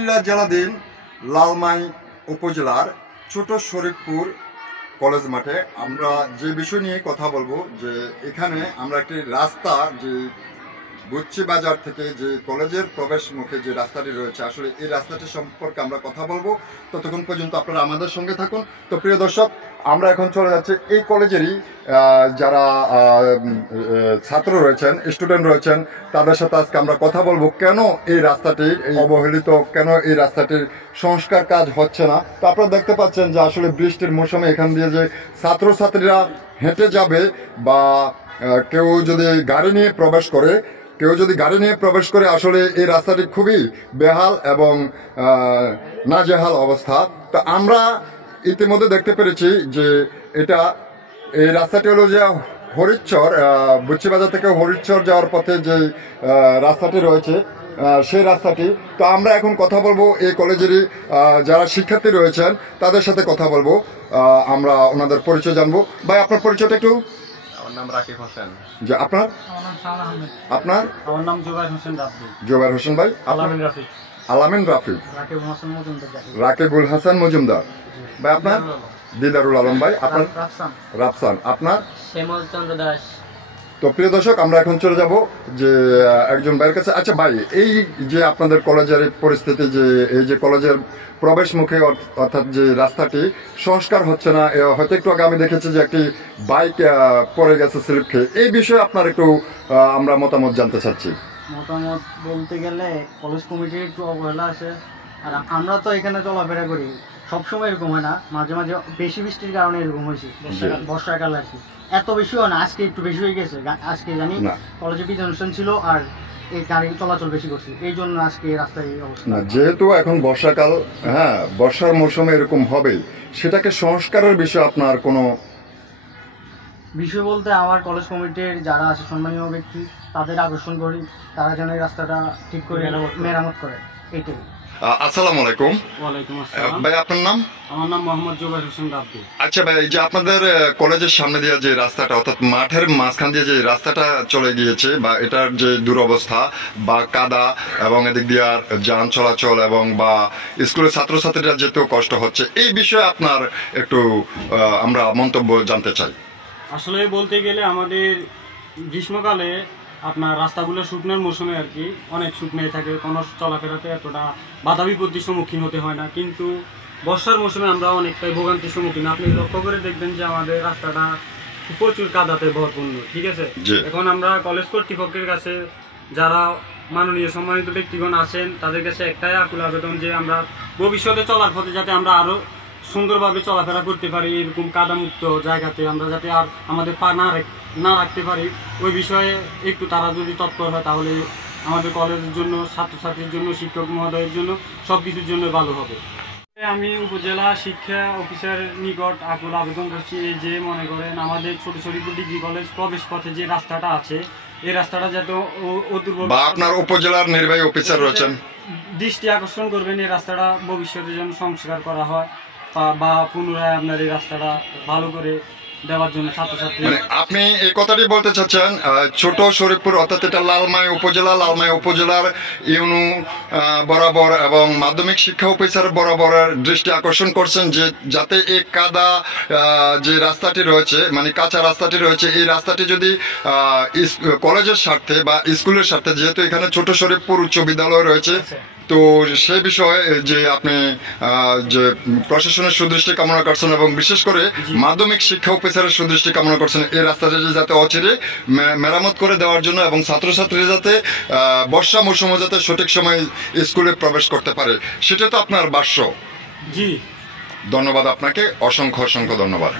কুমিল্লা জেলাধীন লালমাই উপজেলার ছোট শরীফপুর কলেজ মাঠে আমরা যে বিষয় নিয়ে কথা বলবো যে এখানে আমরা একটি রাস্তা যে গুচ্ছি বাজার থেকে যে কলেজের প্রবেশ মুখে যে রাস্তাটি রয়েছে আসলে এই রাস্তাটি সম্পর্কে আমরা কথা বলবো। ততক্ষণ পর্যন্ত আপনারা আমাদের সঙ্গে থাকুন। তো প্রিয় দর্শক, আমরা এখন চলে যাচ্ছি এই কলেজেরই যারা ছাত্র রয়েছেন, স্টুডেন্ট রয়েছেন, তাদের সাথে আজকে আমরা কথা বলবো কেন এই রাস্তাটি অবহেলিত, কেন এই রাস্তাটির সংস্কার কাজ হচ্ছে না। তো আপনারা দেখতে পাচ্ছেন যে আসলে বৃষ্টির মৌসুমে এখান দিয়ে যে ছাত্রছাত্রীরা হেঁটে যাবে বা কেউ যদি গাড়ি নিয়ে প্রবেশ করে আসলে এই রাস্তাটি খুবই বেহাল এবং নাজেহাল অবস্থা। তো আমরা ইতিমধ্যে দেখতে পেরেছি যে এই রাস্তাটি হলো যে হরিচ্চর, বুচ্চিবাজার থেকে হরিচ্চর যাওয়ার পথে যে রাস্তাটি রয়েছে সেই রাস্তাটি। তো আমরা এখন কথা বলবো এই কলেজেরই যারা শিক্ষার্থী রয়েছেন তাদের সাথে কথা বলবো, আমরা ওনাদের পরিচয় জানবো। ভাই, আপনার পরিচয়টা একটু। আমার নাম রাকিব হোসেন। যে আপনার? আপনার? আমার নাম জুবাইর হোসেন রাব্বি। জুবাইর হোসেন ভাই। আলামিন রাফি। আলামিন রাফি। রাকিবুল হাসান মজুমদার ভাই। আপনার? দিদারুল আলম ভাই। আপনার? রাফসান। আপনার? শ্যামল চন্দ্র দাস। তো প্রিয় দর্শক, আমরা এখন চলে যাব যে একজন ভাইয়ের কাছে। আচ্ছা ভাই, এই যে আপনাদের কলেজের পরিস্থিতি, যে এই যে কলেজের প্রবেশ মুখে অর্থাৎ যে রাস্তাটি সংস্কার হচ্ছে না, হয়তো একটু আগে আমি দেখেছি যে একটি বাইক পড়ে গেছে স্লিপ খেয়ে, এই বিষয়ে আপনার একটু আমরা মতামত জানতে চাচ্ছি। মতামত বলতে গেলে কলেজ কমিটির একটু অবহেলা আছে। আর আমরা তো এখানে চলাফেরা করি, সবসময় এরকম হয় না, মাঝে মাঝে বেশি বৃষ্টির কারণে এরকম হয়েছে, বর্ষাকাল আর কি। এত বেশি হয় না, আজকে একটু বেশি হয়ে গেছে। আজকে জানি কলেজে বিদায় অনুষ্ঠান ছিল আর এই গাড়ি চলাচল বেশি করছে, এই জন্য আজকে রাস্তায় এই অবস্থা। না, যেহেতু এখন বর্ষাকাল, হ্যাঁ বর্ষার মৌসুমে এরকম হবে, সেটাকে সংস্কারের বিষয়ে আপনার কোনো বিষয় বলতে আমার কলেজ কমিটির যারা আছে সম্মানীয় ব্যক্তি, তাদের আকর্ষণ করি, তারা যেন এই রাস্তাটা ঠিক করে মেরামত করে, এটাই। আসসালামু আলাইকুম। ওয়ালাইকুম আসসালাম ভাই, আপনার নাম? আমার নাম মোহাম্মদ জুবাইর হোসেন রাব্বি। আচ্ছা ভাই, এই যে আপনাদের কলেজের সামনে দিয়ে যে রাস্তাটা অর্থাৎ মাঠের মাঝখান দিয়ে যে রাস্তাটা চলে গিয়েছে বা এটার যে দুরবস্থা বা কাদা এবং এদিক দিয়ে আর যান চলাচল এবং বা স্কুলের ছাত্রছাত্রীরা যেতেও কষ্ট হচ্ছে, এই বিষয়ে আপনার একটু আমরা মন্তব্য জানতে চাই। আসলে বলতে গেলে আমাদের গ্রীষ্মকালে আপনার রাস্তাগুলো শুকনোর মৌসুমে আর কি অনেক শুকনোই থাকে, কোনো চলাফেরাতে এতটা বাধা বিপত্তির সম্মুখীন হতে হয় না। কিন্তু বর্ষার মৌসুমে আমরা অনেকটাই ভোগান্তির সম্মুখীন। আপনি লক্ষ্য করে দেখবেন যে আমাদের রাস্তাটা প্রচুর কাদাতে ভরপূর্ণ, ঠিক আছে। এখন আমরা কলেজ কর্তৃপক্ষের কাছে, যারা মাননীয় সম্মানিত ব্যক্তিগণ আছেন, তাদের কাছে একটাই আকুল আবেদন যে আমরা ভবিষ্যতে চলার পথে যাতে আমরা আরো সুন্দরভাবে চলাফেরা করতে পারি, এরকম কাদামুক্ত জায়গাতে আমরা যাতে আর আমাদের পা না রাখতে পারি, ওই বিষয়ে একটু তারা যদি তৎপর হয় তাহলে আমাদের কলেজের জন্য, ছাত্রছাত্রীর জন্য, শিক্ষক মহোদয়ের জন্য, সব কিছুর জন্য ভালো হবে। আমি উপজেলা শিক্ষা অফিসারের নিকট আকুল আবেদন করছি, এই যে মনে করেন আমাদের ছোট শরীফপুর ডিগ্রি কলেজ প্রবেশ পথে যে রাস্তাটা আছে, এই রাস্তাটা যাতে আপনার উপজেলার নির্বাহী অফিসার রয়েছেন, দৃষ্টি আকর্ষণ করবেন, এই রাস্তাটা ভবিষ্যতে যেন সংস্কার করা হয় বা পুনরায় আপনার এই রাস্তাটা ভালো করে দেওয়ার জন্য ছাত্রছাত্রী। আপনি এই কথাটি বলতে চাচ্ছেন ছোট শরীফপুর অর্থাৎ এটা লালমাই উপজেলার ইউনু বরাবর এবং মাধ্যমিক শিক্ষা অফিসার বরাবর দৃষ্টি আকর্ষণ করছেন যে যাতে এই কাদা যে রাস্তাটি রয়েছে, মানে কাঁচা রাস্তাটি রয়েছে, এই রাস্তাটি যদি কলেজের স্বার্থে বা স্কুলের স্বার্থে, যেহেতু এখানে ছোট শরীফপুর উচ্চ বিদ্যালয় রয়েছে, তো সেই বিষয়ে যে আপনি যে প্রশাসনের সুদৃষ্টি কামনা করছেন এবং বিশেষ করে মাধ্যমিক শিক্ষা অফিসারের সুদৃষ্টি কামনা করছেন এই রাস্তাটি যাতে অচিরে মেরামত করে দেওয়ার জন্য এবং ছাত্রছাত্রীরা যাতে বর্ষা মৌসুমে যাতে সঠিক সময় স্কুলে প্রবেশ করতে পারে, সেটা তো আপনার ভাষ্য। জি, ধন্যবাদ আপনাকে, অসংখ্য ধন্যবাদ।